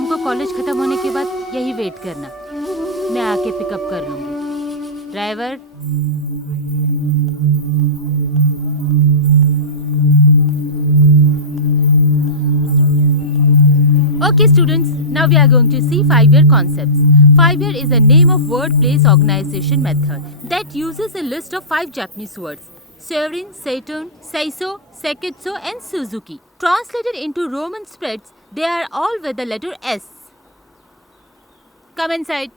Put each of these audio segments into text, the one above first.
शाम को कॉलेज खत्म होने के बाद यही वेट करना, मैं आके पिकअप कर लूंगी। Driver, Okay students, now we are going to see 5-year concepts. 5-year is a name of word place organization method that uses a list of 5 Japanese words: Seirin, Saturn, Seiso, Seketsu and Suzuki. Translated into Roman spreads, they are all with the letter S. Come inside.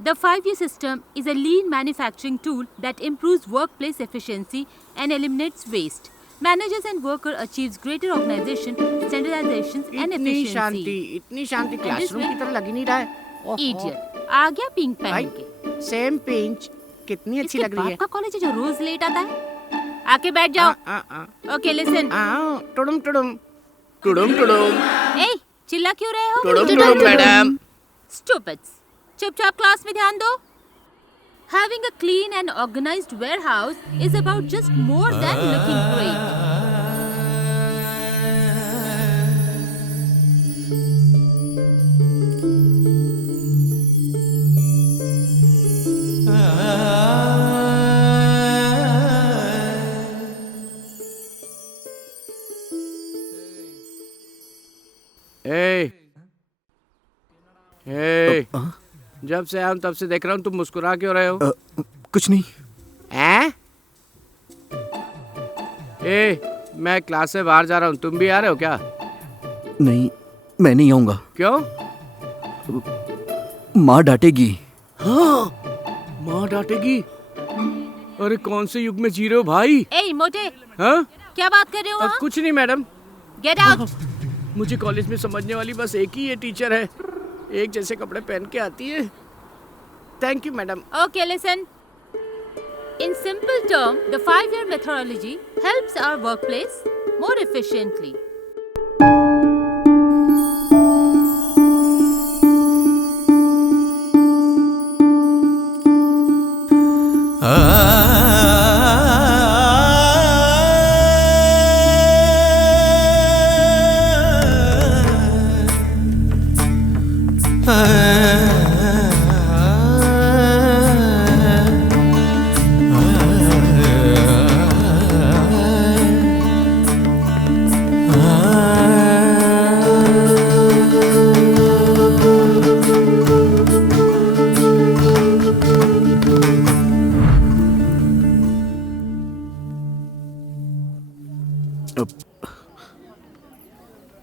The 5-year system is a lean manufacturing tool that improves workplace efficiency and eliminates waste. Managers and worker achieves greater organization, standardization and efficiency. इतनी शांति classroom की तरह लग ही नहीं रहा है। Idiot, आ गया pink पहन के। सेम पिंच, कितनी अच्छी लग रही है। इसके बाप का कॉलेज है जो रोज लेट आता है। आके बैठ जाओ। Okay, listen. टुडुम टुडुम, टुडुम टुडुम। ए, चिल्ला क्यों रहे हो? टुडुम टुडुम मैडम। Stupids, चुपचाप क्लास में ध्यान दो। Having a clean and organized warehouse is about just more than looking great. जब से आया हूँ तब से देख रहा हूँ, तुम मुस्कुरा क्यों रहे हो? कुछ नहीं। मैं क्लास से बाहर जा रहा हूँ, तुम भी आ रहे हो क्या? नहीं, मैं नहीं आऊंगा। क्यों? माँ डांटेगी। हाँ, माँ डांटेगी? अरे कौन से युग में जी रहे हो भाई? ए मोटे, हाँ? क्या बात कर रहे हो? कुछ नहीं मैडम। Get out. मुझे कॉलेज में समझने वाली बस एक ही ये टीचर है, एक जैसे कपड़े पहन के आती है। Thank you madam. Okay, listen. In simple term, the 5-year methodology helps our workplace more efficiently.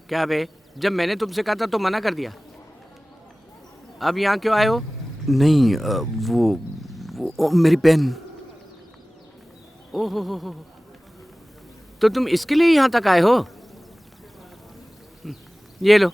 क्या बे, जब मैंने तुमसे कहा था तो मना कर दिया, अब यहाँ क्यों आए हो? नहीं, वो मेरी पेन। ओहो, तो तुम इसके लिए यहाँ तक आए हो? ये लो।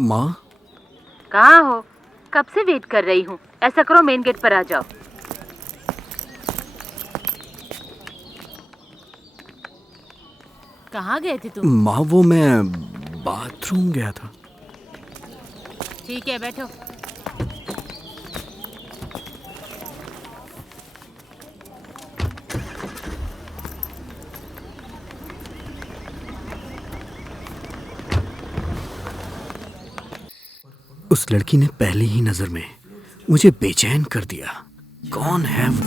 माँ, कहाँ हो? कब से वेट कर रही हूँ। ऐसा करो, मेन गेट पर आ जाओ। कहाँ गए थे तुम? माँ, वो मैं बाथरूम गया था। ठीक है, बैठो। उस लड़की ने पहली ही नजर में मुझे बेचैन कर दिया। कौन है वो?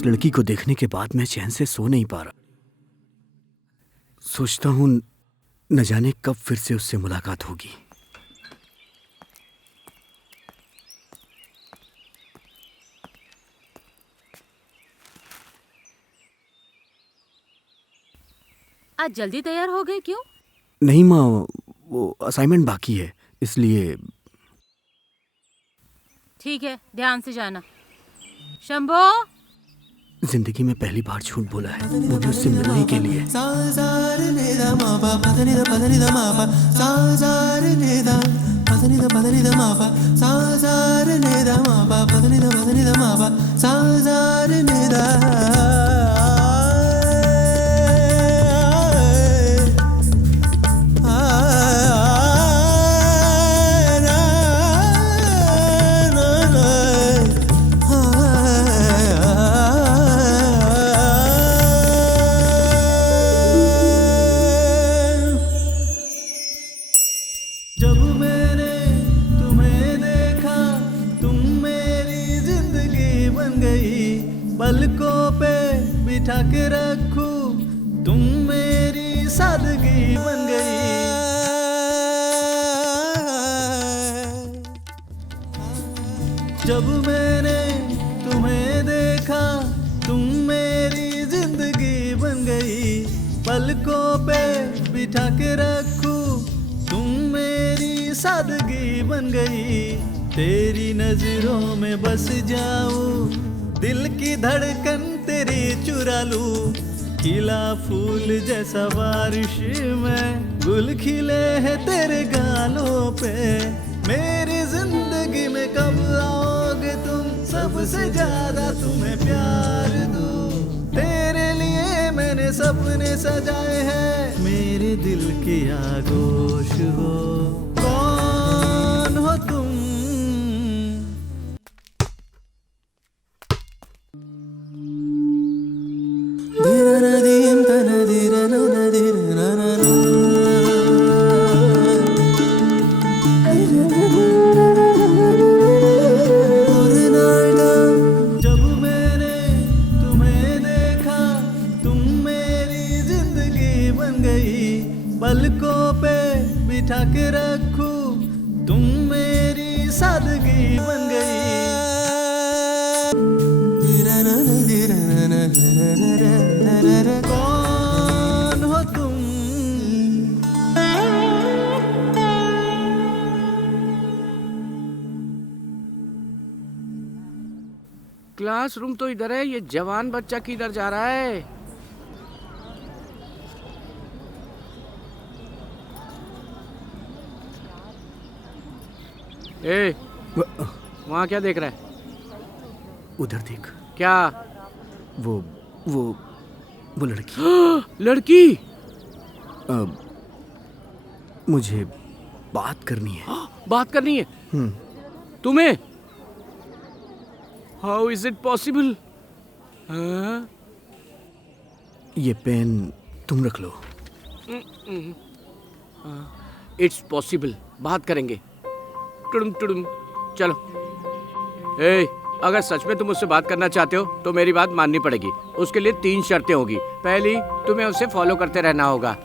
उस लड़की को देखने के बाद मैं चैन से सो नहीं पा रहा। सोचता हूं न जाने कब फिर से उससे मुलाकात होगी। आज जल्दी तैयार हो गए क्यों? नहीं माँ, वो असाइनमेंट बाकी है इसलिए। ठीक है, ध्यान से जाना। शंभो, जिंदगी में पहली बार झूठ बोला है, वो भी उससे मिलने के लिए। जब मैंने तुम्हें देखा तुम मेरी जिंदगी बन गई, पलकों पे बिठा के रखूं तुम मेरी सादगी बन गई। जब मैंने तुम्हें देखा तुम मेरी जिंदगी बन गई, पलकों पे बिठा के रखूं तुम मेरी सादगी बन गई। तेरी नजरों में बस जाऊं, दिल की धड़कन तेरी चुरा लूं। खिला फूल जैसा बारिश में, गुल खिले हैं तेरे गालों पे। मेरी जिंदगी में कब आओगे तुम, सबसे ज्यादा तुम्हें प्यार दूं। तेरे लिए मैंने सपने सजाए हैं, मेरे दिल की आगोश हो। कौन हो तुम? जब मैंने तुम्हें देखा तुम मेरी जिंदगी बन गई, पलकों पे बिठा के रखूं तुम मेरी सादगी बन गई। कौन हो तुम? क्लासरूम तो इधर है, ये जवान बच्चा किधर जा रहा है? ए, वहाँ क्या देख रहा है? उधर देख। क्या? वो लड़की। लड़की? मुझे बात करनी है। बात करनी है? तुम्हें? How is it possible? ये पेन तुम रख लो। इट्स पॉसिबल, बात करेंगे। टुडुम टुडुम, चलो। ए, अगर सच में तुम उससे बात करना चाहते हो तो मेरी बात माननी पड़ेगी। उसके लिए 3 शर्तें होगी। पहली, तुम्हें उसे फॉलो करते रहना होगा।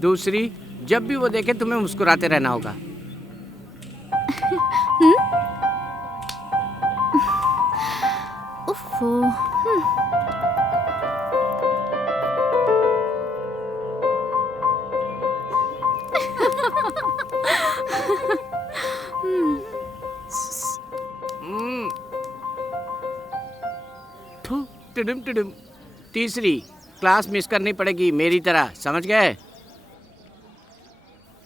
दूसरी, जब भी वो देखे तुम्हें मुस्कुराते रहना होगा। उफ़्फ़ो, थू, टिडिम टिडिम। तीसरी, क्लास मिस करनी पड़ेगी मेरी तरह, समझ गए?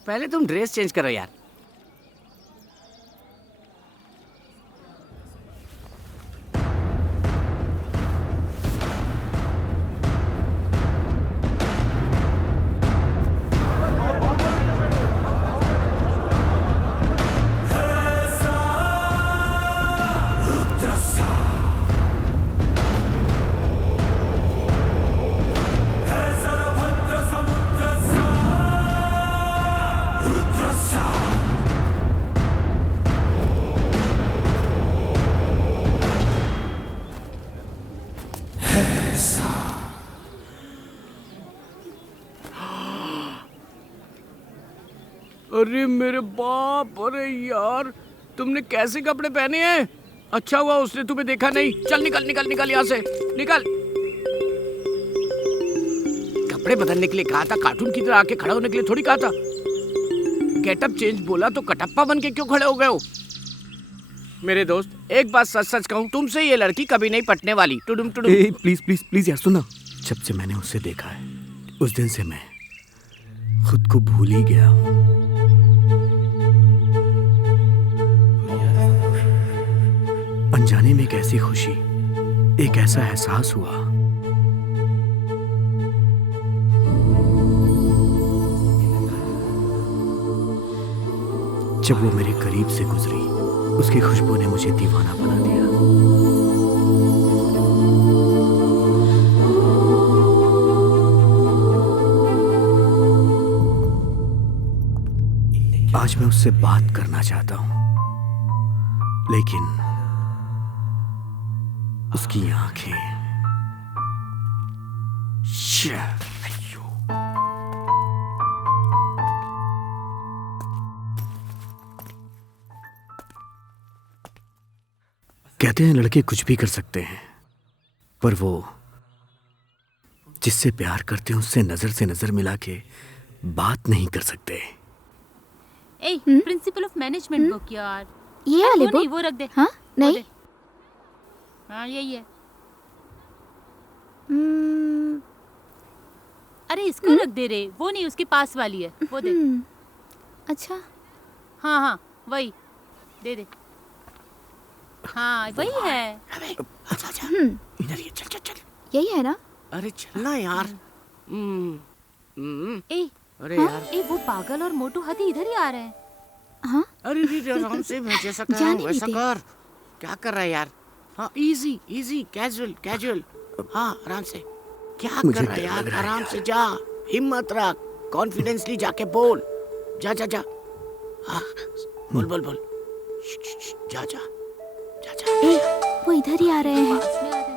पहले तुम ड्रेस चेंज करो यार। अरे मेरे बाप, अरे यार तुमने कैसे कपड़े पहने हैं? अच्छा हुआ उसने तुम्हें देखा नहीं। चल निकल निकल निकल यहाँ से, निकल। कपड़े बदलने के लिए कहा था, कार्टून की तरह आके खड़ा होने के लिए थोड़ी कहा था। गेटअप चेंज बोला तो कटप्पा बन के क्यों खड़े हो गए हो? मेरे दोस्त एक बात सच सच कहूँ, तुमसे ये लड़की कभी नहीं पटने वाली। टुडुम टुडुम। प्लीज प्लीज प्लीज यार सुना। जब से मैंने उसे देखा है उस दिन से मैं खुद को भूल ही गया हूँ। अनजाने में एक ऐसी खुशी, एक ऐसा एहसास हुआ। जब वो मेरे करीब से गुजरी, उसकी खुशबू ने मुझे दीवाना बना दिया। आज मैं उससे बात करना चाहता हूं, लेकिन उसकी आंखें कहते हैं लड़के कुछ भी कर सकते हैं, पर वो जिससे प्यार करते हैं उससे नजर से नजर मिला के बात नहीं कर सकते। ए, प्रिंसिपल ऑफ मैनेजमेंट बुक यार। ये वाले वो नहीं, बुक? वो रख दे। हाँ वो नहीं। दे। हाँ यही है। अरे इसको रख दे रे, वो नहीं, उसके पास वाली है, वो दे। अच्छा हाँ हाँ वही दे दे। हाँ वही है। इधर ये चल चल चल। यही है ना? अरे चलना यार। ए अरे यार, ए वो पागल और मोटू हाथी इधर ही आ रहे हैं। हाँ अरे आराम से, मैं जैसा कर रहा जाने हूँ वैसा नहीं कर। क्या कर रहा है यार? हाँ इजी इजी, कैजुअल कैजुअल। हाँ आराम से। क्या मुझे कर रहा है डर यार? लग रहा है आराम यार। से जा, हिम्मत रख, कॉन्फिडेंसली जाके बोल। जा जा जा। हाँ बोल बोल बोल। जा जा जा जा। ए, वो इधर ही आ रहे हैं। पास में आ रहे हैं।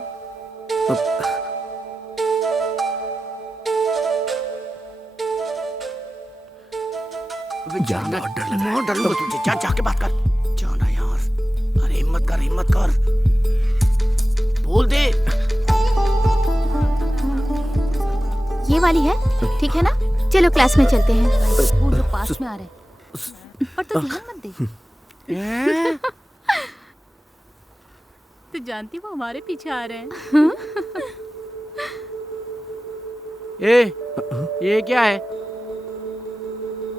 यार बहुत डर लग रहा है। बहुत डर लगा तुझे। जा जाके बात कर। जाना यार। अरे हिम्मत कर, हिम्मत कर। बोल दे। ये वाली है, ठीक है ना? चलो क्लास में चलते हैं। वो जो पास में आ रहे हैं। पर तू ध्यान मत दे। तू जानती वो हमारे पीछे आ रहे हैं। ये क्या है?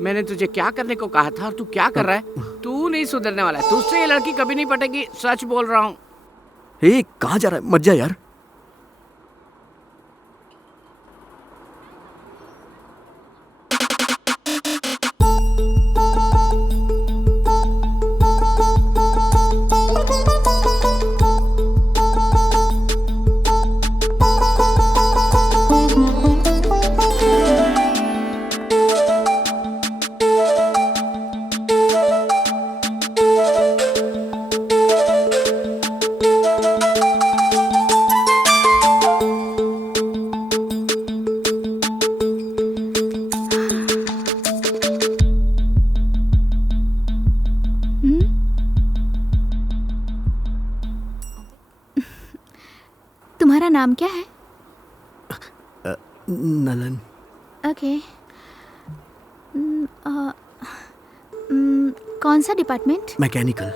मैंने तुझे क्या करने को कहा था और तू क्या कर रहा है? तू नहीं सुधरने वाला है। तुझसे ये लड़की कभी नहीं पटेगी, सच बोल रहा हूँ। ए, कहाँ जा रहा है? मत जा यार। तुम्हारा नाम क्या है? नलन। ओके। कौन सा डिपार्टमेंट? मैकेनिकल।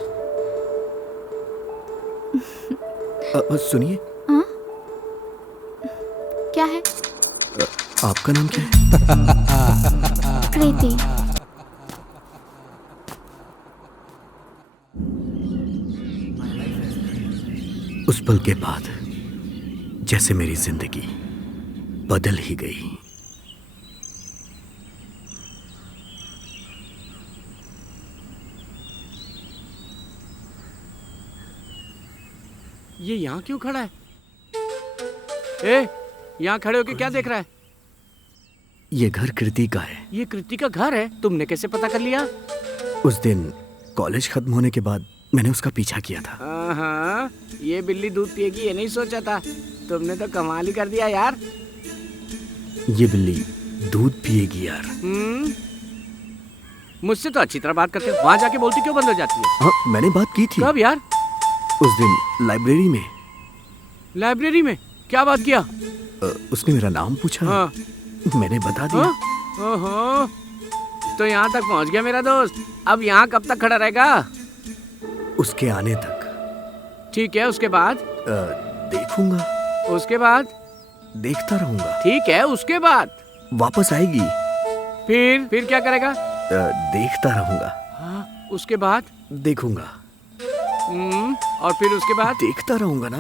सुनिए, हाँ क्या है? आपका नाम क्या है? कृति। उस पल के बाद जैसे मेरी जिंदगी बदल ही गई। ये यहाँ क्यों खड़ा है? ए, यहाँ खड़े होके क्या देख रहा है? ये घर कृति का है। ये कृति का घर है? तुमने कैसे पता कर लिया? उस दिन कॉलेज खत्म होने के बाद मैंने उसका पीछा किया था। हाँ, ये बिल्ली दूध पिएगी ये नहीं सोचा था। तुमने तो कमाल ही कर दिया यार। ये बिल्ली दूध पिएगी यार। मुझसे तो अच्छी तरह बात करते हो, वहाँ जाके बोलती क्यों बंद हो जाती है? हाँ मैंने बात की थी कब यार? उस दिन लाइब्रेरी में। लाइब्रेरी में क्या बात किया? उसने मेरा नाम पूछा। हाँ। मैंने बता दिया। हाँ? ओहो, तो यहाँ तक पहुँच गया मेरा दोस्त। अब यहाँ कब तक खड़ा रहेगा? उसके आने तक। ठीक है, उसके बाद? देखूंगा। उसके बाद? देखता रहूंगा। ठीक है, उसके बाद? वापस आएगी। फिर क्या करेगा? देखता रहूंगा। हाँ, उसके बाद? देखूंगा। और फिर उसके बाद? देखता रहूंगा ना।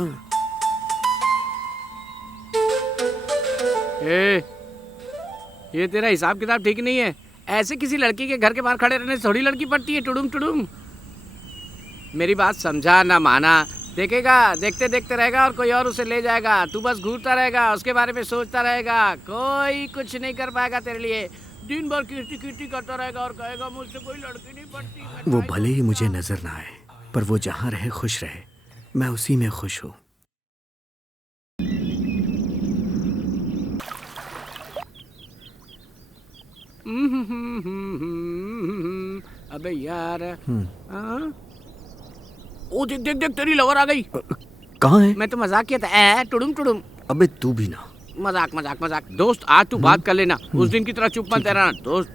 ये तेरा हिसाब किताब ठीक नहीं है। ऐसे किसी लड़की के घर के बाहर खड़े रहने से थोड़ी लड़की पड़ती है। टुडुम टुडुम। मेरी बात समझा ना माना, देखेगा, देखते देखते रहेगा और कोई और उसे ले जाएगा। तू बस घूरता रहेगा, उसके बारे में सोचता रहेगा। कोई कुछ नहीं कर पाएगा तेरे लिए। दिन भर कीर्ति कीर्ति करता रहेगा और कहेगा मुझसे कोई लड़की नहीं पड़ती। वो भले ही मुझे नजर ना आए, पर वो जहाँ रहे खुश रहे। मैं उसी में खुश हूँ। अबे यार। ओ देख देख देख, तेरी लवर आ गई। कहाँ है? मैं तो मजाक किया था। टुडुम टुडुम। अबे तू भी ना। मजाक मजाक मजाक। दोस्त आज तू बात कर लेना, उस दिन की तरह चुप मत रहना दोस्त।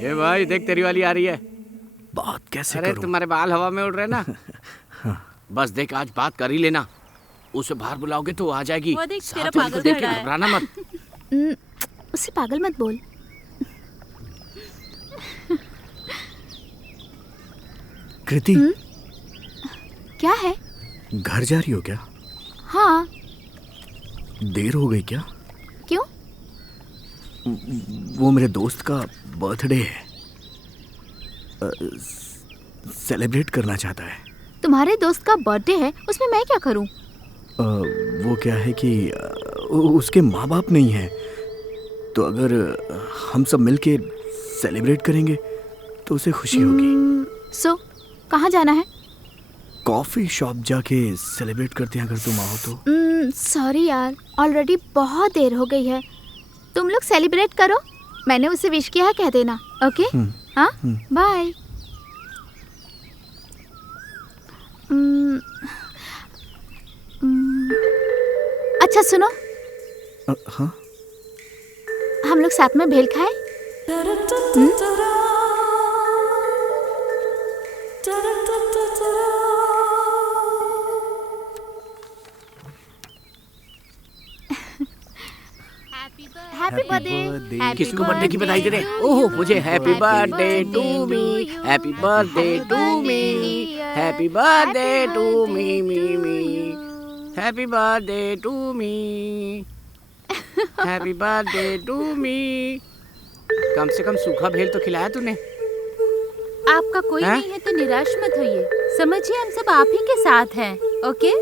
ए भाई देख, तेरी वाली आ रही है। बात कैसे अरे करूं? तुम्हारे बाल हवा में उड़ रहे ना। बस देख, आज बात कर ही लेना। उसे बाहर बुलाओगे तो वो आ जाएगी। वो देख, साथ तेरा वाली पागल को देख के खड़ा है। घबराना मत। उससे पागल मत बोल। कृति, क्या है? घर जा रही हो क्या? हाँ। देर हो गई क्या? क्यों? वो मेरे दोस्त का बर्थडे है, सेलिब्रेट करना चाहता है। तुम्हारे दोस्त का बर्थडे है, उसमें मैं क्या करूं? वो क्या है कि उसके माँ बाप नहीं हैं, तो अगर हम सब मिलके सेलिब्रेट करेंगे तो उसे खुशी होगी। सो कहाँ जाना है? कॉफी शॉप जाके सेलिब्रेट करते हैं अगर तुम आओ तो। सॉरी यार, ऑलरेडी बहुत देर हो गई है। तुम लोग सेलिब्रेट करो, मैंने उसे विश किया है कह देना। ओके? हाँ, बाय। अच्छा सुनो, हाँ? हम लोग साथ में भेल खाए? Happy birthday. किसी को बर्थडे की बधाई दे रहे? ओह, मुझे happy birthday to me, happy birthday to me, happy birthday to me me me, happy birthday to me, happy birthday to me. कम से कम सूखा भेल तो खिलाया तूने। आपका कोई नहीं है तो निराश मत होइए। समझिए हम सब आप ही के साथ हैं। ओके?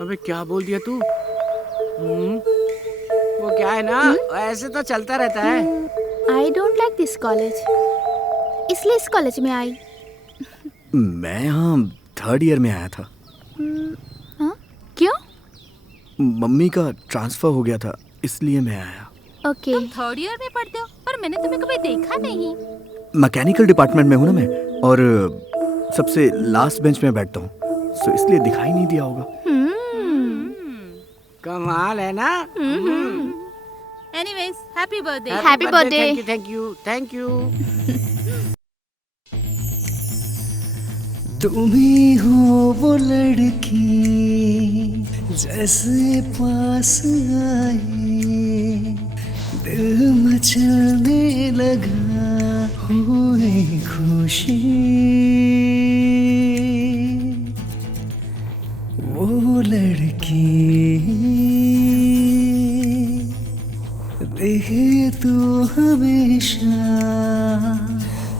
अबे क्या बोल दिया तू? वो क्या है ना, ऐसे तो चलता रहता है। I don't like this college, इसलिए इस कॉलेज में आई। मैं यहाँ 3rd ईयर में आया था। हाँ? क्यों? मम्मी का ट्रांसफर हो गया था, इसलिए मैं आया। ओके। तुम 3rd ईयर में पढ़ते हो, पर मैंने तुम्हें कभी देखा नहीं। मैकेनिकल डिपार्टमेंट में हूँ ना मैं, और सबसे लास्ट बेंच में बैठता हूँ, सो इसलिए दिखाई नहीं दिया होगा। कमाल है ना। Anyways, happy birthday. Happy birthday. Thank you thank you thank you. तुम ही हो वो लड़की जैसे पास आई, दिल मचलने लगा हुए खुशी। वो लड़की देखे तो हमेशा,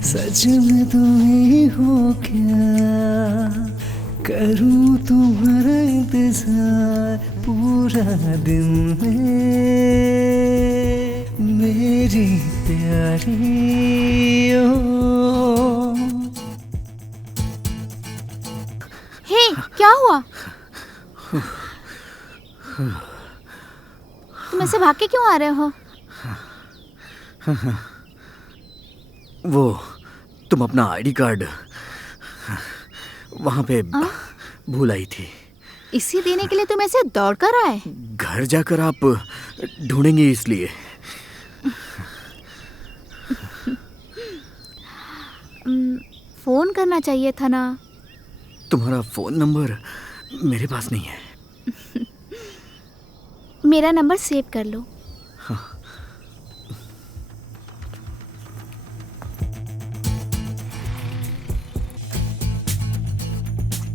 सच में तुम ही हो क्या? करूँ तुम्हारा इंतजार पूरा दिन में मेरी प्यारी ओ। हे, क्या हुआ? तुम ऐसे भाग के क्यों आ रहे हो? वो तुम अपना आईडी कार्ड वहाँ पे भूल आई थी। इसे देने के लिए तुम ऐसे दौड़ कर आए? घर जाकर आप ढूंढेंगे इसलिए। फोन करना चाहिए था ना। तुम्हारा फोन नंबर मेरे पास नहीं है। मेरा नंबर सेव कर लो।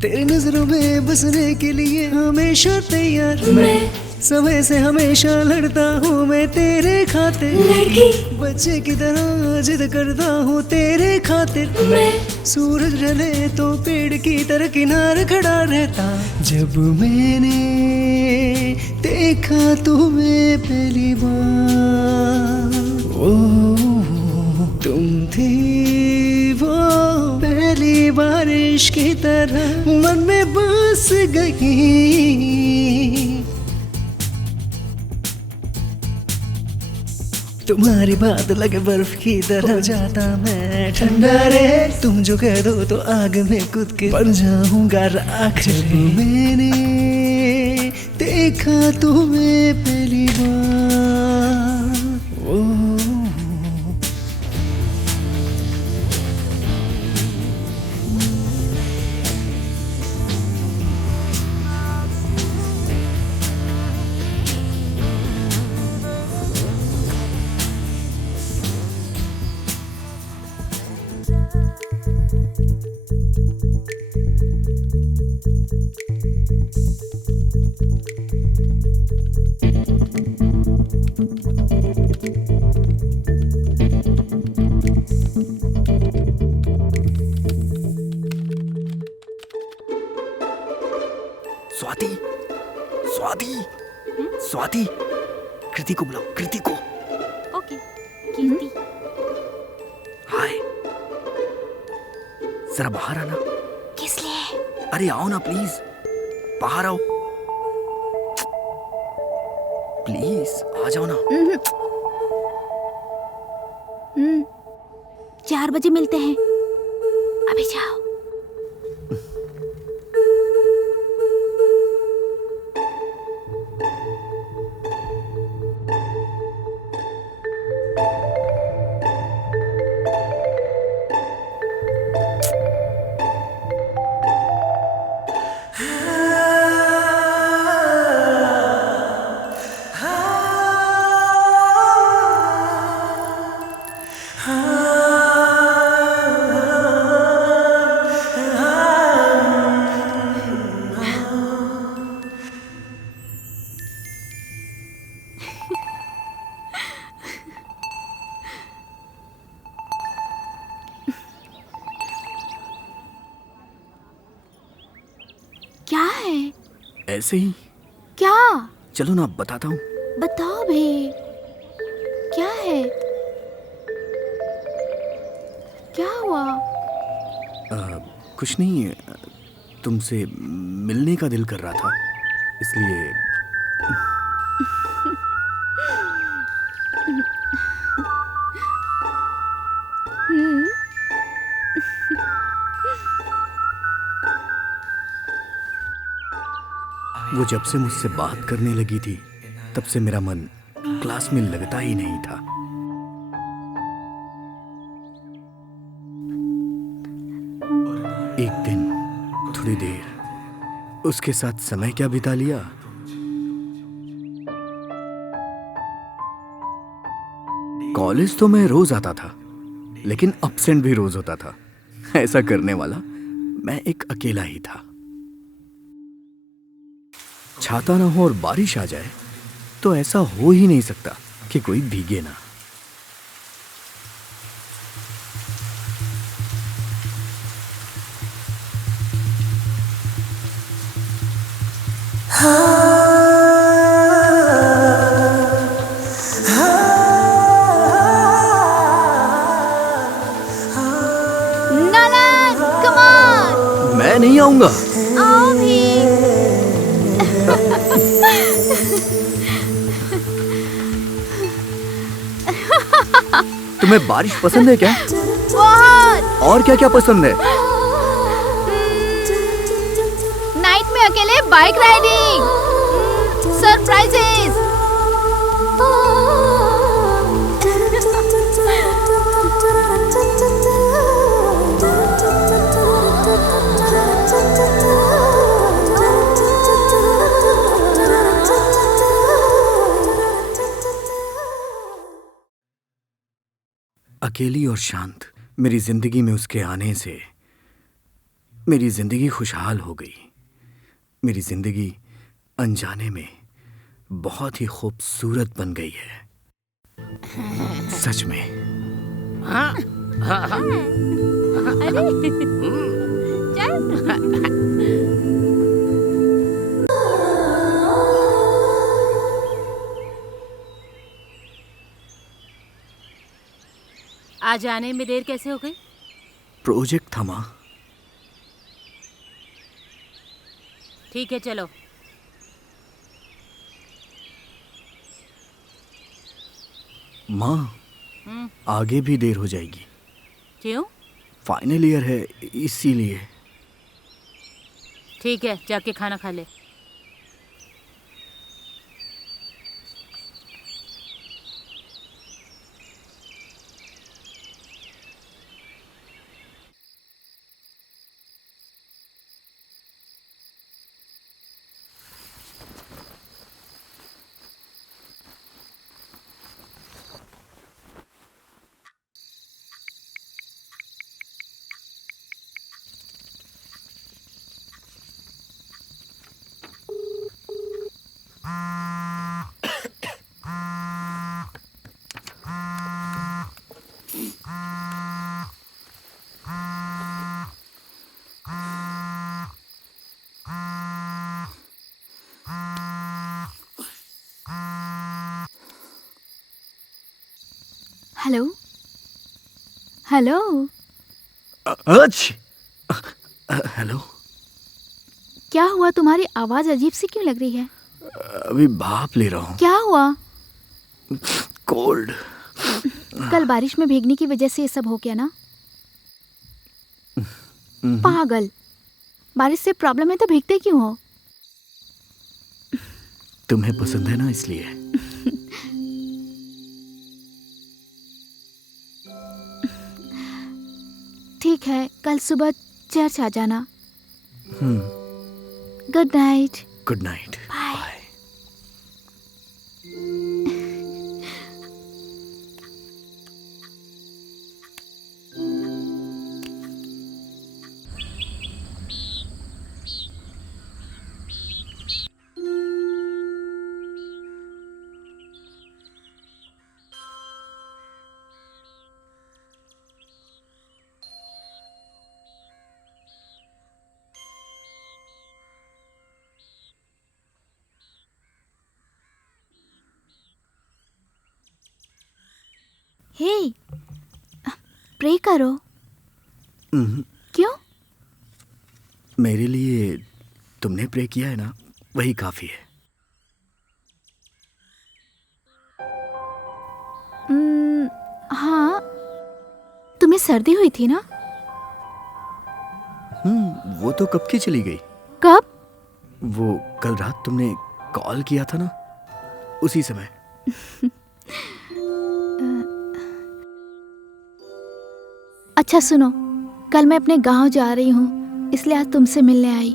तेरी नजरों में बसने के लिए हमेशा तैयार मैं, समय से हमेशा लड़ता हूँ मैं तेरे खातिर, बच्चे की तरह जिद करता हूँ तेरे खातिर मैं, सूरज ढले तो पेड़ की तरह किनारे खड़ा रहता। जब मैंने देखा तुम्हें पहली बार, ओ तुम थी वो पहली बारिश की तरह मन में बस गई। तुम्हारी बात लगे बर्फ की तरह हो जाता मैं ठंडा रे, तुम जो कह दो तो आग में कूद के बन जाऊंगा राख। जब मैंने देखा तुम्हें पहली बार, ओ स्वाति, स्वाति, स्वाति, कृति को बुलाओ, कृति को। ओके, कीर्ति। हाय, जरा बाहर आना। किस लिए? अरे आओ ना प्लीज, बाहर आओ प्लीज, आ जाओ ना। 4 बजे मिलते हैं, अभी जाओ। क्या है? ऐसे ही। क्या? चलो ना, बताता हूँ। बताओ भी, क्या है? क्या हुआ? कुछ नहीं, तुमसे मिलने का दिल कर रहा था, इसलिए। वो जब से मुझसे बात करने लगी थी, तब से मेरा मन क्लास में लगता ही नहीं था। एक दिन थोड़ी देर उसके साथ समय क्या बिता लिया। कॉलेज तो मैं रोज आता था, लेकिन एब्सेंट भी रोज होता था। ऐसा करने वाला मैं एक अकेला ही था। छाता ना हो और बारिश आ जाए तो ऐसा हो ही नहीं सकता कि कोई भीगे ना। हाँ मैं नहीं आऊंगा। आओ भी। तुम्हें बारिश पसंद है क्या? बहुत। और क्या क्या पसंद है? नाइट में अकेले बाइक राइडिंग, सरप्राइजेस। अकेली और शांत, मेरी जिंदगी में उसके आने से मेरी जिंदगी खुशहाल हो गई। मेरी जिंदगी अनजाने में बहुत ही खूबसूरत बन गई है। सच में। अरे चल। आज आने में देर कैसे हो गई? प्रोजेक्ट था माँ। ठीक है चलो। माँ, आगे भी देर हो जाएगी। क्यों? फाइनल ईयर है इसीलिए। ठीक है, जाके खाना खा ले। Hello hello. हेलो। क्या हुआ? तुम्हारी आवाज अजीब सी क्यों लग रही है? अभी भाप ले रहा हूँ। क्या हुआ? कोल्ड। कल बारिश में भीगने की वजह से ये सब हो गया ना? पागल, बारिश से प्रॉब्लम है तो भीगते क्यों हो? तुम्हें पसंद है ना इसलिए। ठीक है, कल सुबह चर्च आ जाना। Good night. Good night. Bye. Hey, pray करो। क्यों? मेरे लिए तुमने प्रे किया है ना, वही काफी है। हाँ, तुम्हें सर्दी हुई थी ना? वो तो कब की चली गई। कब? वो कल रात तुमने कॉल किया था ना, उसी समय। अच्छा सुनो, कल मैं अपने गांव जा रही हूँ, इसलिए आज तुमसे मिलने आई।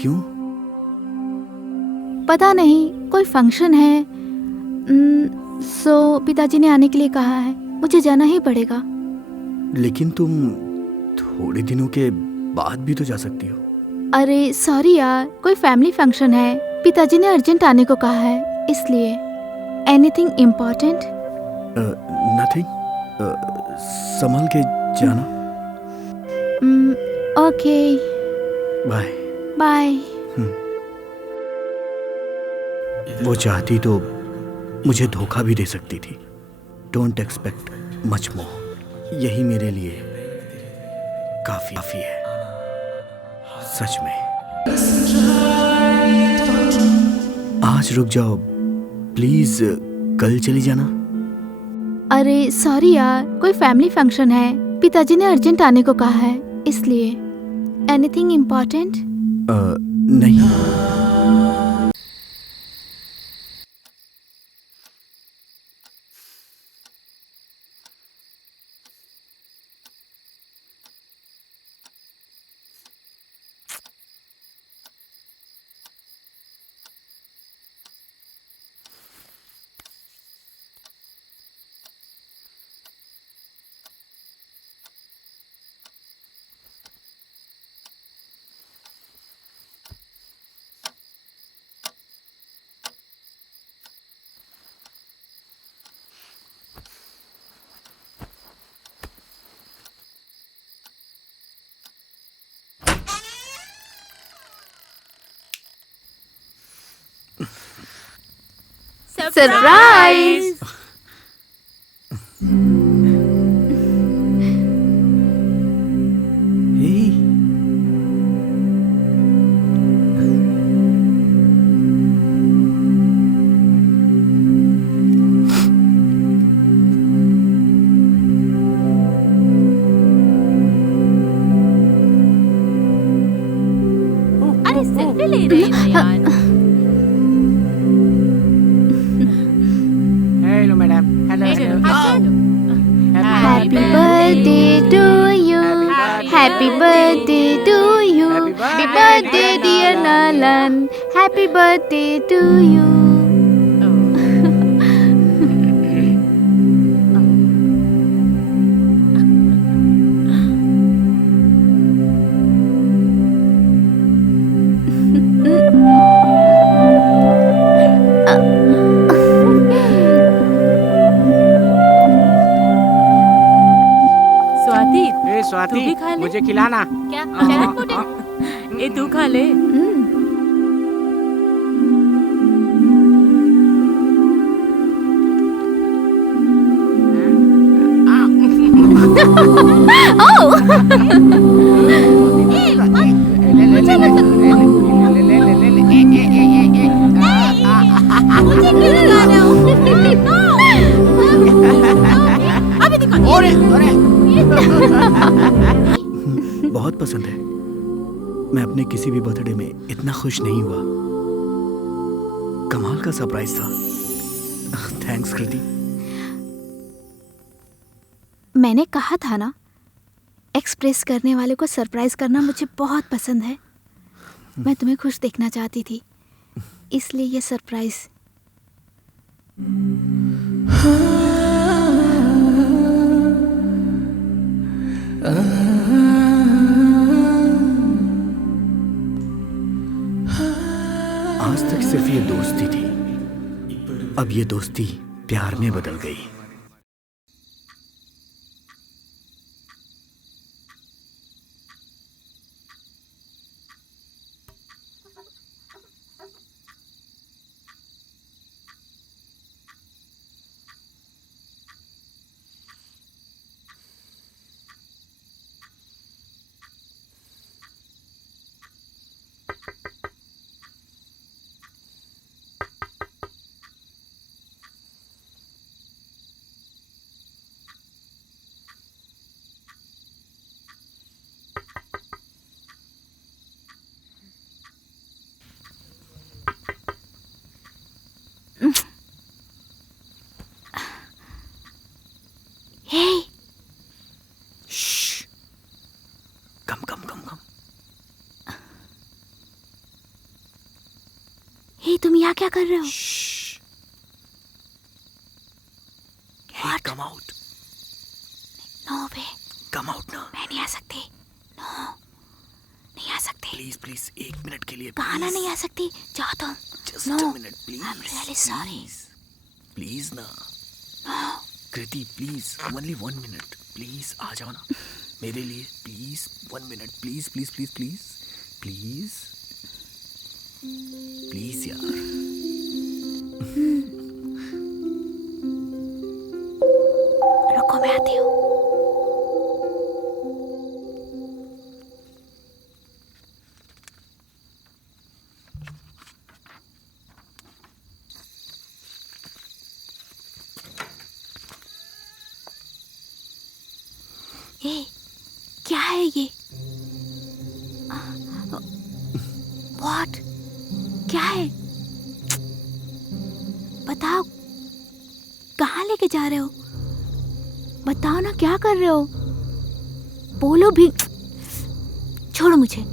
क्यों? पता नहीं, कोई फंक्शन है। सो पिताजी ने आने के लिए कहा है, मुझे जाना ही पड़ेगा। लेकिन तुम थोड़े दिनों के बाद भी तो जा सकती हो। अरे सॉरी यार, कोई फैमिली फंक्शन है, पिताजी ने अर्जेंट आने को कहा है, इसलिए। Anything important? नथिंग। संभल के जाना। Okay, bye. बाय। वो चाहती तो मुझे धोखा भी दे सकती थी। Don't expect much more. यही मेरे लिए काफी है। सच में। आज रुक जाओ प्लीज, कल चली जाना। अरे सॉरी यार, कोई फैमिली फंक्शन है, पिताजी ने अर्जेंट आने को कहा है, इसलिए। Anything important? नहीं। सरप्राइज! अरे सेल्फी ले रहे हैं यार। Hello madam. Hello Happy birthday to you. Happy birthday to you. Happy birthday dear Nalan. Happy birthday to you. Swati, ए तू स्वाति, भी खा ले। मुझे खिलाना। क्या शरद पुडिंग? ए तू खा ले। बहुत पसंद है। मैं अपने किसी भी बर्थडे में इतना खुश नहीं हुआ। कमाल का सरप्राइज था। थैंक्स कृति। मैंने कहा था ना, एक्सप्रेस करने वाले को सरप्राइज करना मुझे बहुत पसंद है। मैं तुम्हें खुश देखना चाहती थी, इसलिए ये सरप्राइज। आज तक सिर्फ ये दोस्ती थी, अब ये दोस्ती प्यार में बदल गई। कम कम कम कम। हे, तुम यहाँ क्या कर रहे हो? Hey, come out. नो वे, Come out now. मैं नहीं आ सकती। नो, नहीं आ सकती। Please, please, 1 मिनट के लिए। कहा ना please. नहीं आ सकती। जाओ तुम। Just No, a minute, please. I'm really sorry. Please, please ना। कृति, please, only 1 minute. Please, आ जाओ ना। मेरे लिए, please, 1 minute. Please, please, please, please. Please. Please यार। रुको, मैं आती हूँ। है ये? व्हाट? क्या है? बताओ, कहाँ लेके जा रहे हो? बताओ ना, क्या कर रहे हो? बोलो भी। छोड़ो मुझे।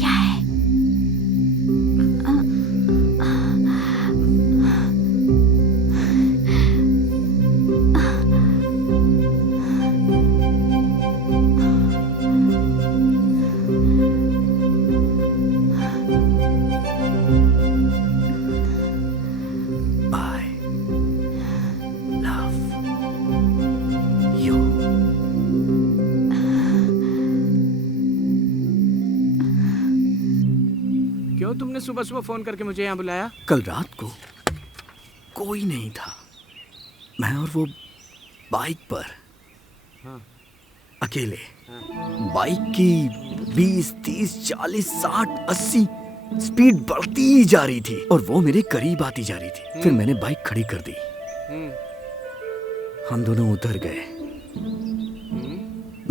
क्या है? I love you. क्यों तुमने सुबह सुबह फोन करके मुझे यहाँ बुलाया? कल रात को कोई नहीं था। मैं और वो बाइक पर हाँ। अकेले। बाइक की 20, 30, 40, 60, 80 स्पीड बढ़ती ही जा रही थी और वो मेरे करीब आती जा रही थी। फिर मैंने बाइक खड़ी कर दी। हम दोनों उतर गए।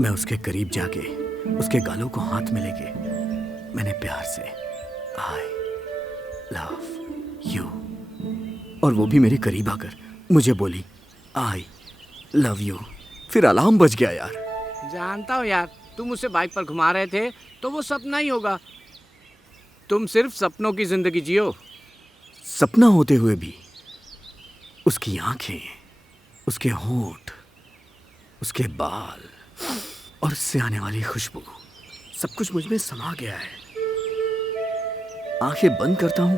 मैं उसके करीब जाके उसके गालों को हाथ में लेके मैंने प्यार से I love you, और वो भी मेरे करीब आकर मुझे बोली I love you। फिर अलार्म बज गया यार। जानता हूँ यार, तुम उसे बाइक पर घुमा रहे थे तो वो सपना ही होगा। तुम सिर्फ सपनों की जिंदगी जियो। सपना होते हुए भी उसकी आंखें, उसके होंठ, उसके बाल और उससे आने वाली खुशबू, सब कुछ मुझ में समा गया है। आंखें बंद करता हूं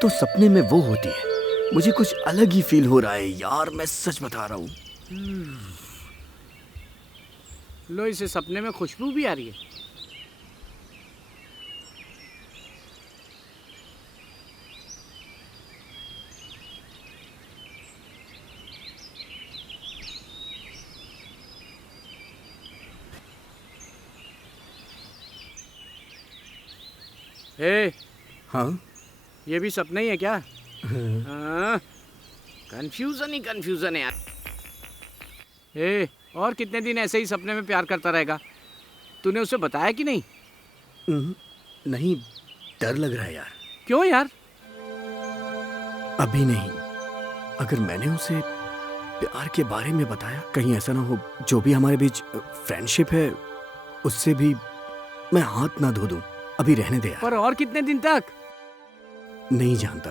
तो सपने में वो होती है। मुझे कुछ अलग ही फील हो रहा है यार, मैं सच बता रहा हूं। लो, इसे सपने में खुशबू भी आ रही है। ए, हाँ, ये भी सपना ही है क्या? कंफ्यूजन ही कंफ्यूजन है यार। ए, और कितने दिन ऐसे ही सपने में प्यार करता रहेगा? तूने उसे बताया कि नहीं? नहीं, डर लग रहा है यार। क्यों यार? अभी नहीं। अगर मैंने उसे प्यार के बारे में बताया, कहीं ऐसा ना हो जो भी हमारे बीच फ्रेंडशिप है उससे भी मैं हाथ ना धो दूं। अभी रहने दे यार। पर और कितने दिन तक? नहीं जानता।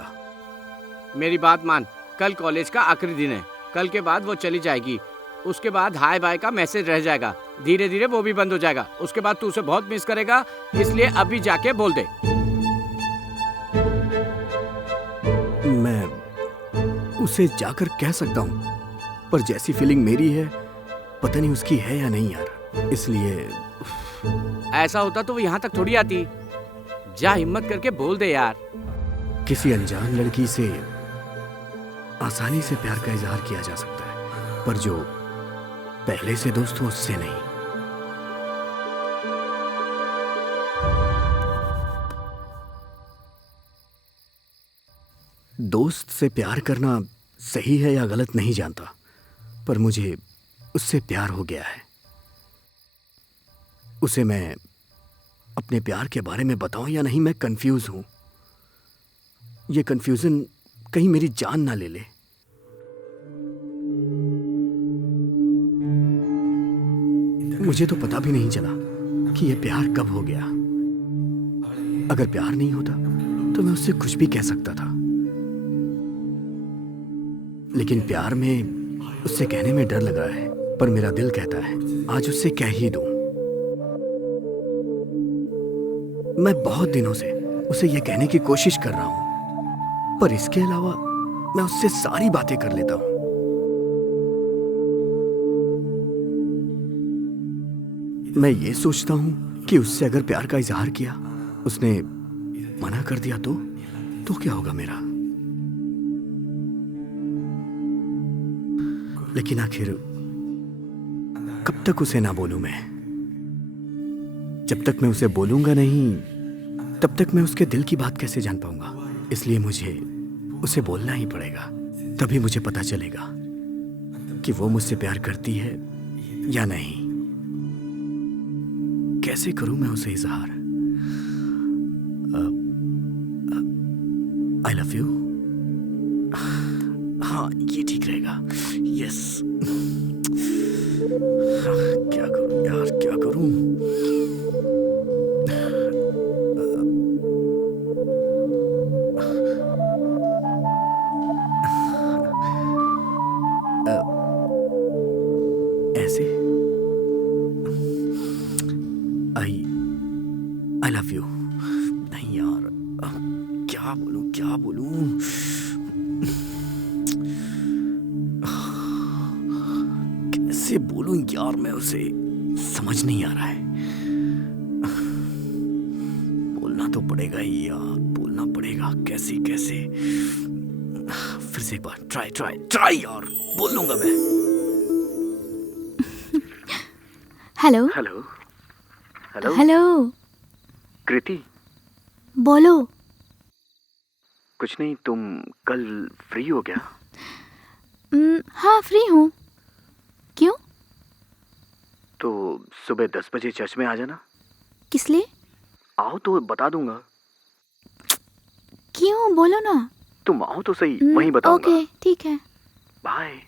मेरी बात मान, कल कॉलेज का आखिरी दिन है। कल के बाद वो चली जाएगी। उसके बाद हाय बाय का मैसेज रह जाएगा। धीरे धीरे वो भी बंद हो जाएगा। उसके बाद तू उसे बहुत मिस करेगा, इसलिए अभी जाके बोल दे। मैं उसे जाकर कह सकता हूँ, पर जैसी फीलिंग मेरी है पता नहीं उसकी है या नहीं यार। इसलिए ऐसा होता तो वो यहाँ तक थोड़ी आती। जा, हिम्मत करके बोल दे यार। किसी अनजान लड़की से आसानी से प्यार का इजहार किया जा सकता है, पर जो पहले से दोस्त हो उससे नहीं। दोस्त से प्यार करना सही है या गलत नहीं जानता, पर मुझे उससे प्यार हो गया है। उसे मैं अपने प्यार के बारे में बताऊं या नहीं, मैं कंफ्यूज हूं। ये कंफ्यूजन कहीं मेरी जान ना ले ले। मुझे तो पता भी नहीं चला कि ये प्यार कब हो गया। अगर प्यार नहीं होता तो मैं उससे कुछ भी कह सकता था, लेकिन प्यार में उससे कहने में डर लग रहा है। पर मेरा दिल कहता है आज उससे कह ही दूं। मैं बहुत दिनों से उसे यह कहने की कोशिश कर रहा हूं, पर इसके अलावा मैं उससे सारी बातें कर लेता हूं। मैं ये सोचता हूं कि उससे अगर प्यार का इजहार किया, उसने मना कर दिया तो क्या होगा मेरा। लेकिन आखिर कब तक उसे ना बोलूं मैं? जब तक मैं उसे बोलूंगा नहीं, तब तक मैं उसके दिल की बात कैसे जान पाऊंगा? इसलिए मुझे उसे बोलना ही पड़ेगा, तभी मुझे पता चलेगा कि वो मुझसे प्यार करती है या नहीं। कैसे करूं मैं उसे इजहार? आई लव यू। हाँ, ये ठीक रहेगा। यस। क्या करूं यार, क्या करूं? ऐसे आई लव यू। नहीं यार, क्या बोलूं, क्या बोलूं? कैसे बोलूं यार मैं उसे? समझ नहीं आ रहा है। बोलना तो पड़ेगा ही यार, बोलना पड़ेगा। कैसे कैसे? फिर से एक बार ट्राई ट्राई ट्राई यार, बोल लूंगा मैं। हेलो हेलो हेलो हेलो, कृति। बोलो। कुछ नहीं, तुम कल फ्री हो क्या? हाँ, फ्री हूँ। क्यों? तो सुबह 10 बजे चर्च में आ जाना। किस लिए? आओ तो बता दूंगा। क्यों, बोलो ना। तुम आओ तो सही, वहीं बताऊंगा। ओके, ठीक है। बाय।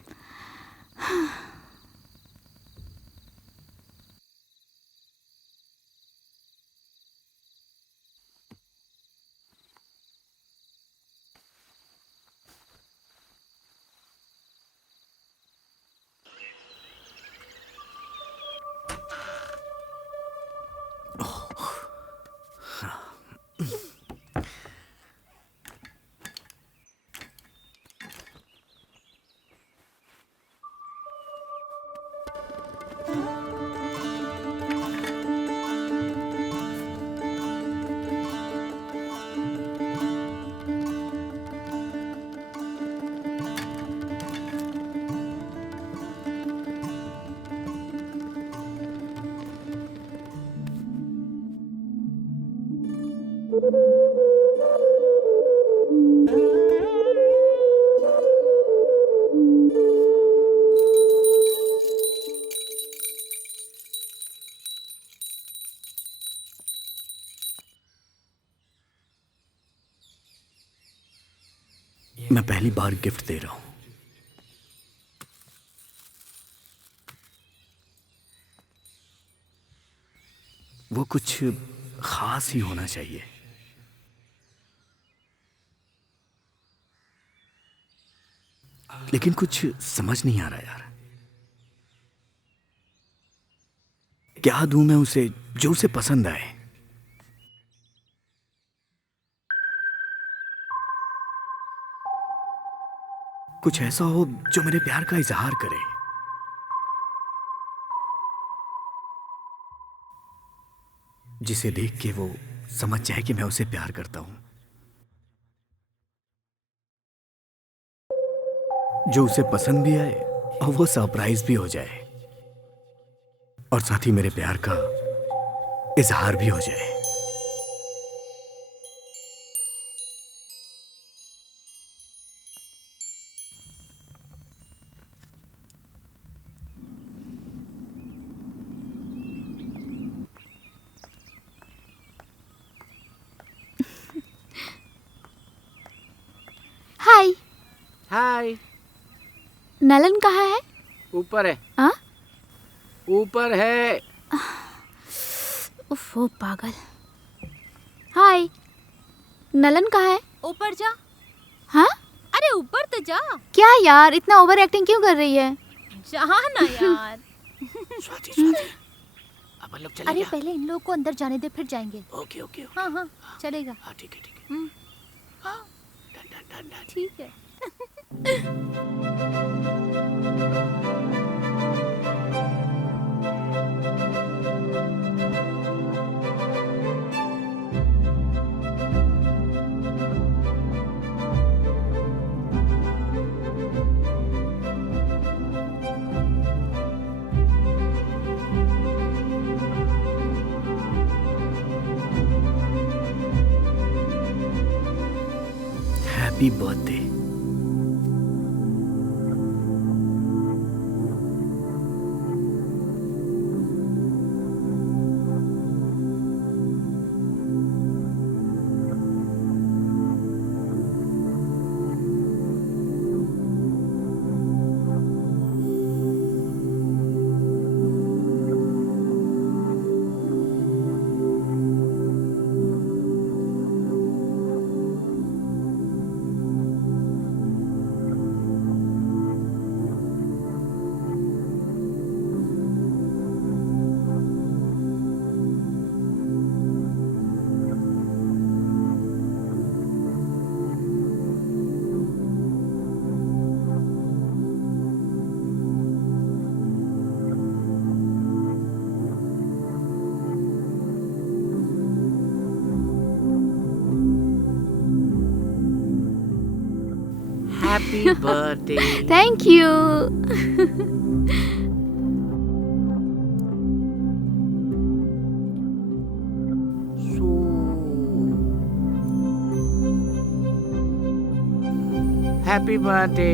मैं पहली बार गिफ्ट दे रहा हूं। वो कुछ खास ही होना चाहिए। लेकिन कुछ समझ नहीं आ रहा यार। क्या दूं मैं उसे जो उसे पसंद आए? कुछ ऐसा हो जो मेरे प्यार का इजहार करे। जिसे देख के वो समझ जाए कि मैं उसे प्यार करता हूं। जो उसे पसंद भी आए और वो सरप्राइज भी हो जाए, और साथ ही मेरे प्यार का इजहार भी हो जाए। हाय। नलन कहाँ है? ऊपर है। हाँ? ऊपर है। उफ, वो पागल। हाय, नलन कहाँ है? ऊपर जा। हाँ? अरे ऊपर तो जा। क्या यार, इतना ओवर एक्टिंग क्यों कर रही है? जा ना यार। स्वाति स्वाति, अपन लोग चले अरे क्या? पहले इन लोगों को अंदर जाने दे, फिर जाएंगे। Okay okay okay. हाँ हाँ चलेगा। हाँ ठीक है ठीक है। हाँ डन डन डन डन। ठीक है। Happy birthday. Happy birthday. Thank you. Happy birthday.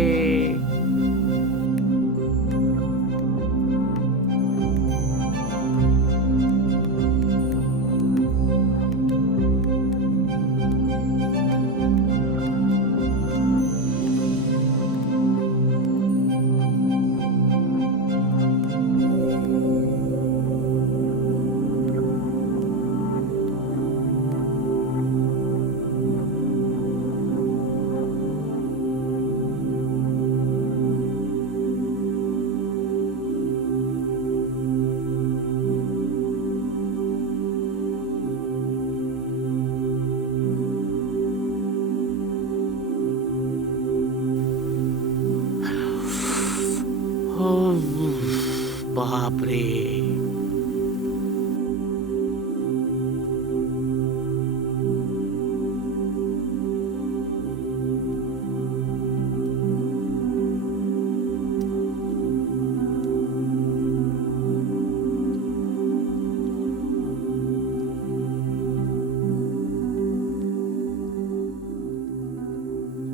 बाप रे।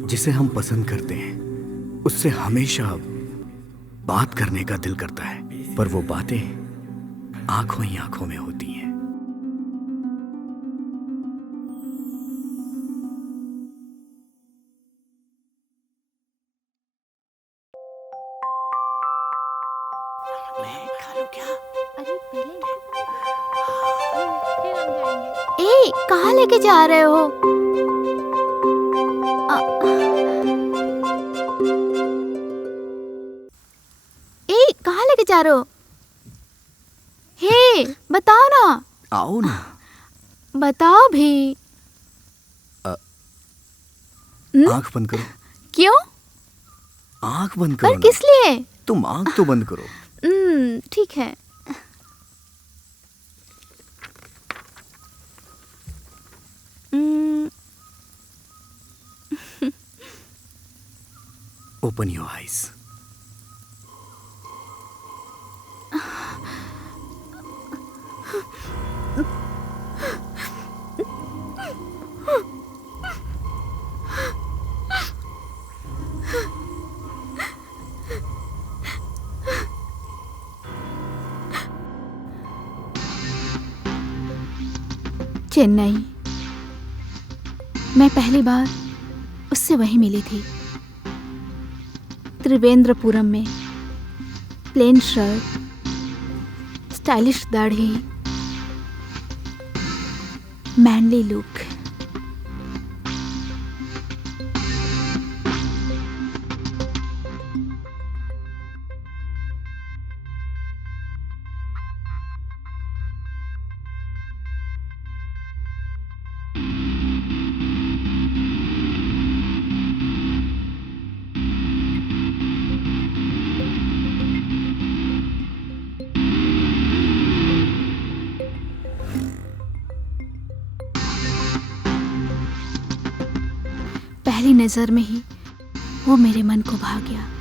जिसे हम पसंद करते हैं उससे हमेशा बात करने का दिल करता है, पर वो बातें आंखों ही आंखों में होती हैं। मैं खा लूं क्या? अरे पहले फिर हम जाएंगे। ए, कहाँ लेके जा रहे हो? ए, कहाँ लेके जा रहे हो? हे, बताओ ना। आओ ना। बताओ भी। आंख बंद करो। क्यों? आंख बंद करो पर ना। किस लिए? तुम आंख तो बंद करो। ठीक है। Open your eyes. चेन्नई। मैं पहली बार उससे वहीं मिली थी। त्रिवेंद्रपुरम में प्लेन शर्ट, स्टाइलिश दाढ़ी, मैनली लुक। पहली नजर में ही वो मेरे मन को भा गया।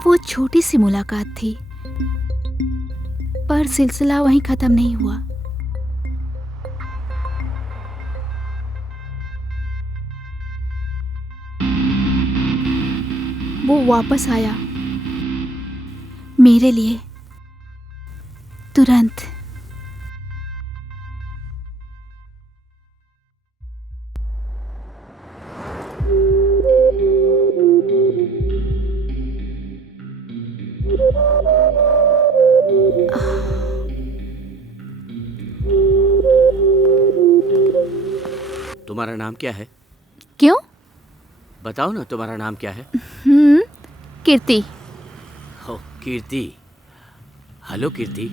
वो छोटी सी मुलाकात थी, पर सिलसिला वहीं खत्म नहीं हुआ। वो वापस आया मेरे लिए तुरंत। तुम्हारा नाम क्या है? क्यों? बताओ ना, तुम्हारा नाम क्या है? कीर्ति। हो, Kirti. Hello Kirti.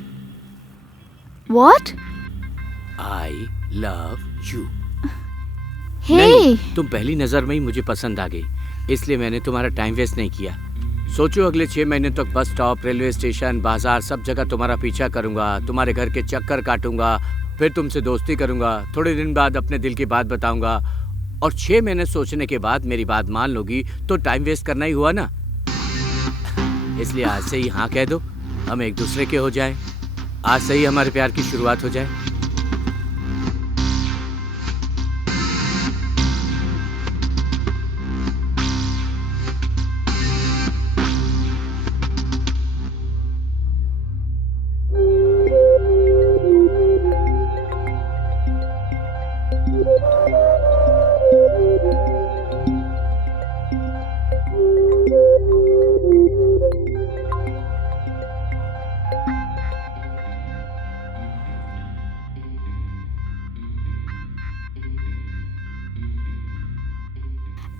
What? I love you. Hey, नहीं, तुम पहली नजर में ही मुझे पसंद आ गई, इसलिए मैंने तुम्हारा टाइम वेस्ट नहीं किया। सोचो, अगले 6 महीने तक बस स्टॉप, रेलवे स्टेशन, बाजार, सब जगह तुम्हारा पीछा करूंगा, तुम्हारे घर के चक्कर काटूंगा, फिर तुमसे दोस्ती करूंगा, थोड़े दिन बाद अपने दिल की बात बताऊंगा, और 6 महीने सोचने के बाद मेरी बात मान लोगी तो टाइम वेस्ट करना ही हुआ ना। इसलिए आज से ही हाँ कह दो, हम एक दूसरे के हो जाएं। आज से ही हमारे प्यार की शुरुआत हो जाए।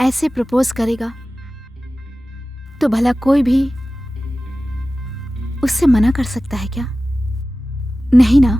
ऐसे प्रपोज करेगा तो भला कोई भी उससे मना कर सकता है क्या? नहीं ना।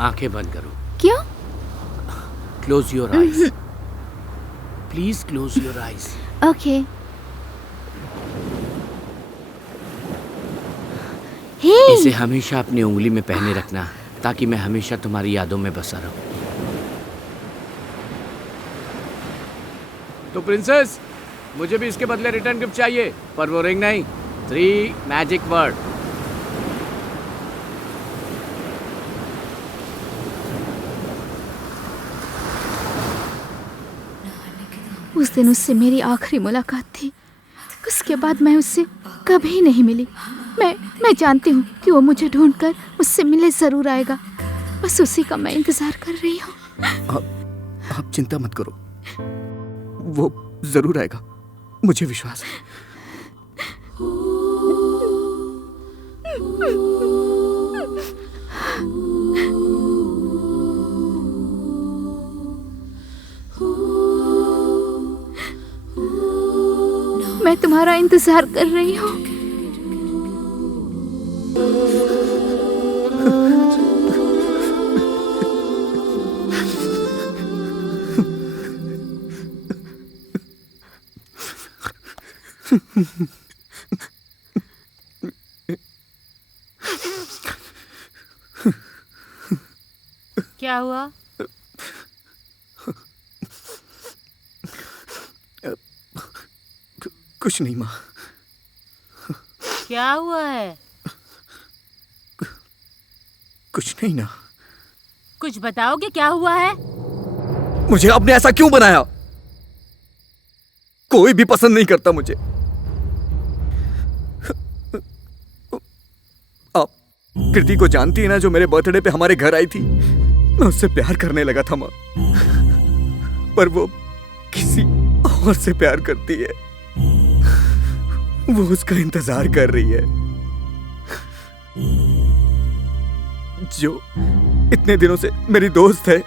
आंखें बंद करो। क्यों? Close your eyes. Please close your eyes. Okay. Hey, इसे हमेशा अपनी उंगली में पहने रखना, ताकि मैं हमेशा तुम्हारी यादों में बसा रहूं। तो प्रिंसेस, मुझे भी इसके बदले रिटर्न गिफ्ट चाहिए, पर वो रिंग नहीं, 3 मैजिक वर्ड। उस दिन उससे मेरी आखिरी मुलाकात थी। उसके बाद मैं उससे कभी नहीं मिली। मैं जानती हूँ कि वो मुझे ढूंढकर मुझसे मिलने ज़रूर आएगा। बस उसी का मैं इंतज़ार कर रही हूँ। आप चिंता मत करो, वो जरूर आएगा, मुझे विश्वास है। मैं तुम्हारा इंतजार कर रही हूँ। क्या हुआ? कुछ नहीं माँ। क्या हुआ है? कुछ नहीं ना। कुछ बताओगे क्या हुआ है? मुझे आपने ऐसा क्यों बनाया? कोई भी पसंद नहीं करता मुझे। आप कृति को जानती है ना, जो मेरे बर्थडे पे हमारे घर आई थी। मैं उससे प्यार करने लगा था माँ, पर वो किसी और से प्यार करती है। वो उसका इंतजार कर रही है, जो इतने दिनों से मेरी दोस्त है,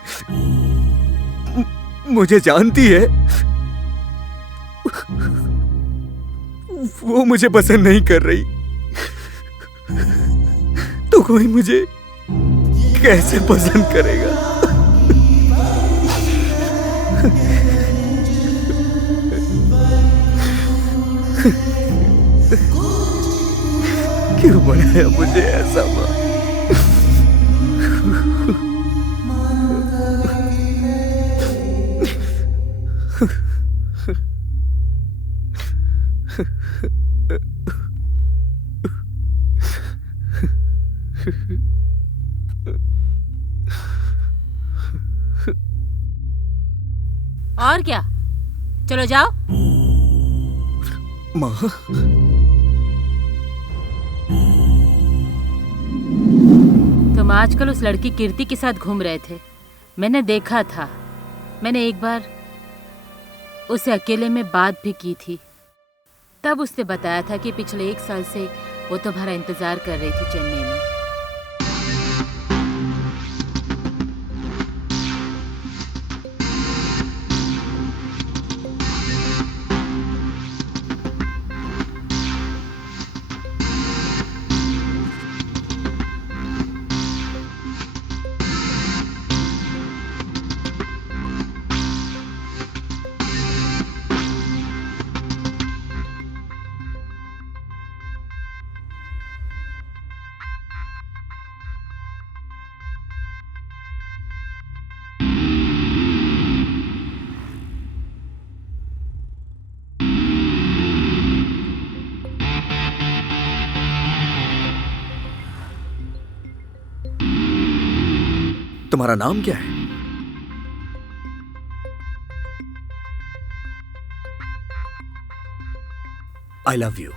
मुझे जानती है। वो मुझे पसंद नहीं कर रही, तो कोई मुझे कैसे पसंद करेगा? क्यों बनाया मुझे ऐसा माँ? और क्या? चलो जाओ। माँ, तुम आजकल उस लड़की कीर्ति के साथ घूम रहे थे। मैंने देखा था। मैंने एक बार उसे अकेले में बात भी की थी। तब उसने बताया था कि पिछले 1 साल से वो तुम्हारा इंतजार कर रही थी चेन्नई में। तुम्हारा नाम क्या है? आई love you.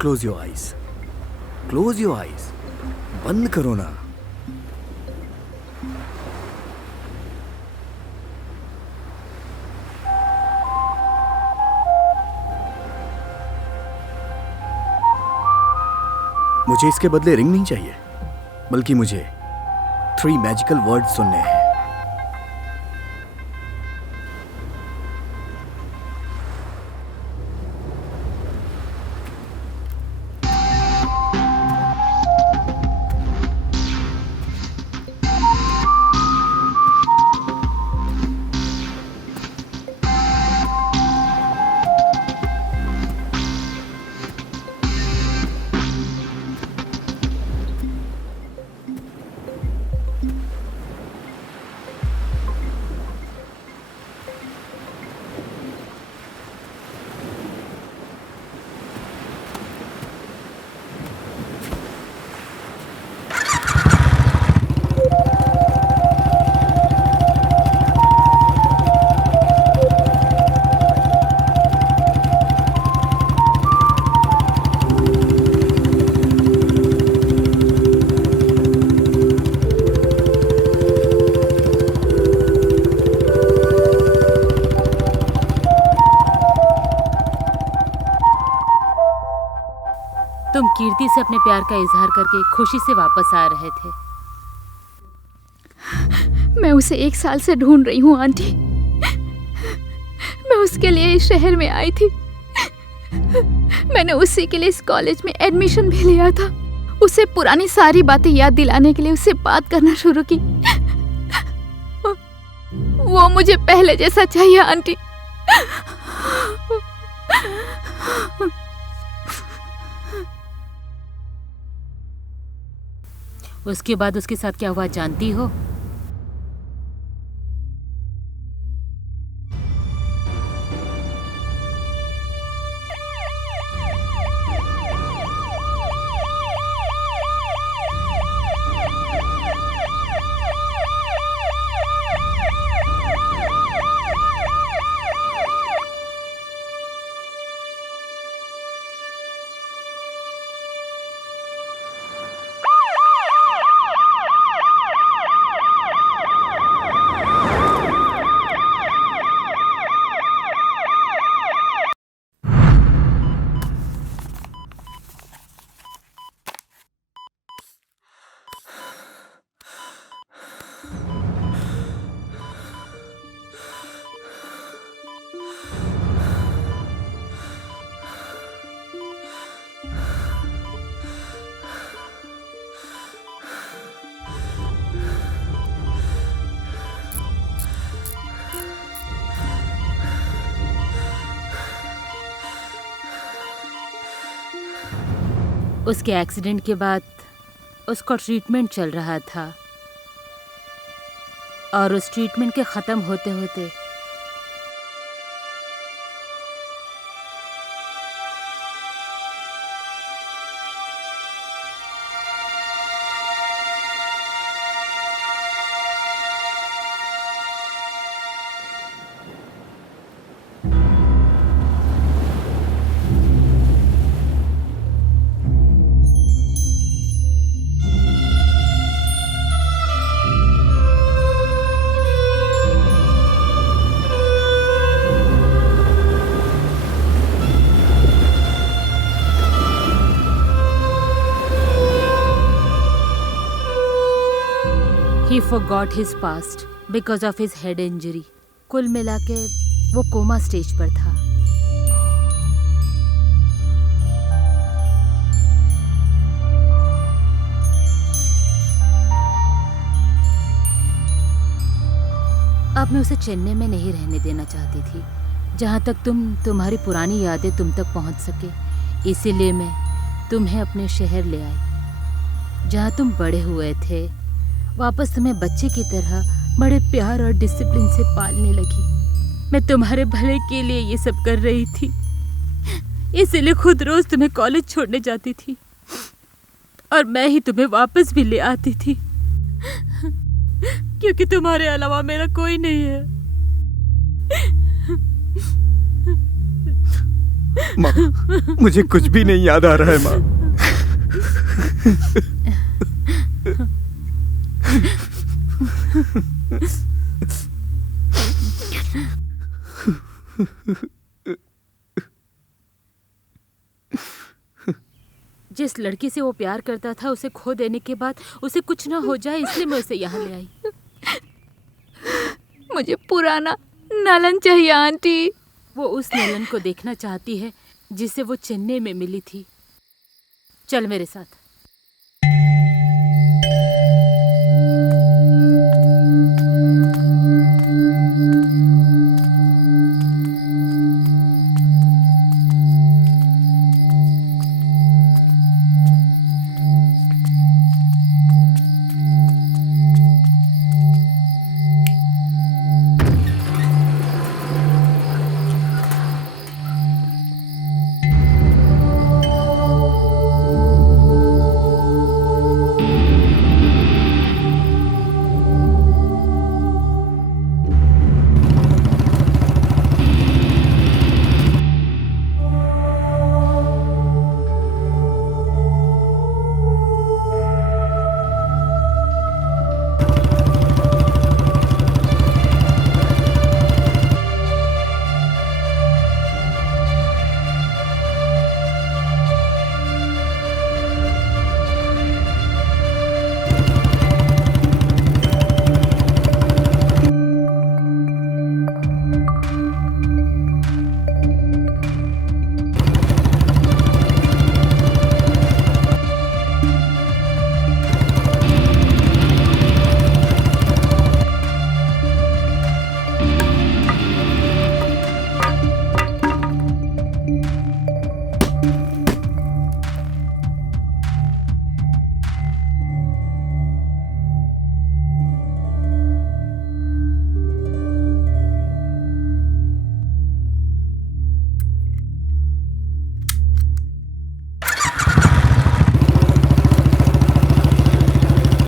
Close your eyes, close your eyes. बंद करो ना। मुझे इसके बदले रिंग नहीं चाहिए, बल्कि मुझे 3 मैजिकल वर्ड्स सुनने हैं। कीर्ति से अपने प्यार का इजहार करके खुशी से वापस आ रहे थे। मैं उसे 1 साल से ढूंढ रही हूँ आंटी। मैं उसके लिए इस शहर में आई थी। मैंने उसी के लिए इस कॉलेज में एडमिशन भी लिया था। उसे पुरानी सारी बातें याद दिलाने के लिए उससे बात करना शुरू की। वो मुझे पहले जैसा चाहिए आंटी। उसके बाद उसके साथ क्या हुआ जानती हो? उसके एक्सीडेंट के बाद उसका ट्रीटमेंट चल रहा था और उस ट्रीटमेंट के ख़त्म होते होते he forgot his past because of his head injury. कुल मिला के वो कोमा स्टेज पर था। अब मैं उसे चेन्नई में नहीं रहने देना चाहती थी, जहाँ तक तुम्हारी पुरानी यादें तुम तक पहुँच सके। इसीलिए मैं तुम्हें अपने शहर ले आई, जहाँ तुम बड़े हुए थे। वापस तुम्हें बच्चे की तरह बड़े प्यार और डिसिप्लिन से पालने लगी। मैं तुम्हारे भले के लिए ये सब कर रही थी, इसीलिए खुद रोज तुम्हें कॉलेज छोड़ने जाती थी और मैं ही तुम्हें वापस भी ले आती थी, क्योंकि तुम्हारे अलावा मेरा कोई नहीं है। माँ, मुझे कुछ भी नहीं याद आ रहा है माँ। जिस लड़की से वो प्यार करता था, उसे खो देने के बाद उसे कुछ ना हो जाए, इसलिए मैं उसे यहाँ ले आई। मुझे पुराना नलन चाहिए आंटी। वो उस नलन को देखना चाहती है जिसे वो चेन्नई में मिली थी। चल मेरे साथ।